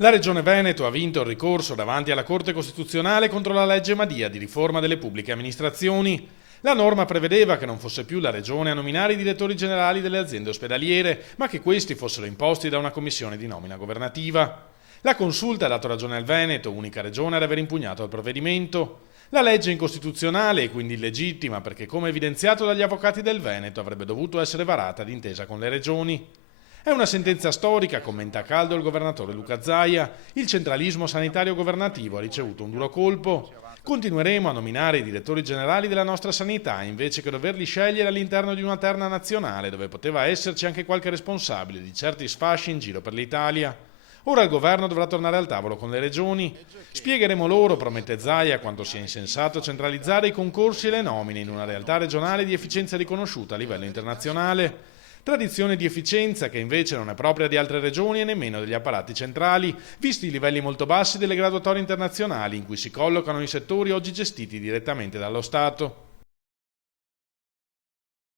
La Regione Veneto ha vinto il ricorso davanti alla Corte Costituzionale contro la legge Madia di riforma delle pubbliche amministrazioni. La norma prevedeva che non fosse più la Regione a nominare i direttori generali delle aziende ospedaliere, ma che questi fossero imposti da una commissione di nomina governativa. La Consulta ha dato ragione al Veneto, unica regione ad aver impugnato il provvedimento. La legge è incostituzionale e quindi illegittima perché, come evidenziato dagli avvocati del Veneto, avrebbe dovuto essere varata d'intesa con le regioni. È una sentenza storica, commenta a caldo il governatore Luca Zaia. Il centralismo sanitario governativo ha ricevuto un duro colpo. Continueremo a nominare i direttori generali della nostra sanità invece che doverli scegliere all'interno di una terna nazionale dove poteva esserci anche qualche responsabile di certi sfasci in giro per l'Italia. Ora il governo dovrà tornare al tavolo con le regioni. Spiegheremo loro, promette Zaia, quanto sia insensato centralizzare i concorsi e le nomine in una realtà regionale di efficienza riconosciuta a livello internazionale. Tradizione di efficienza che invece non è propria di altre regioni e nemmeno degli apparati centrali, visti i livelli molto bassi delle graduatorie internazionali in cui si collocano i settori oggi gestiti direttamente dallo Stato.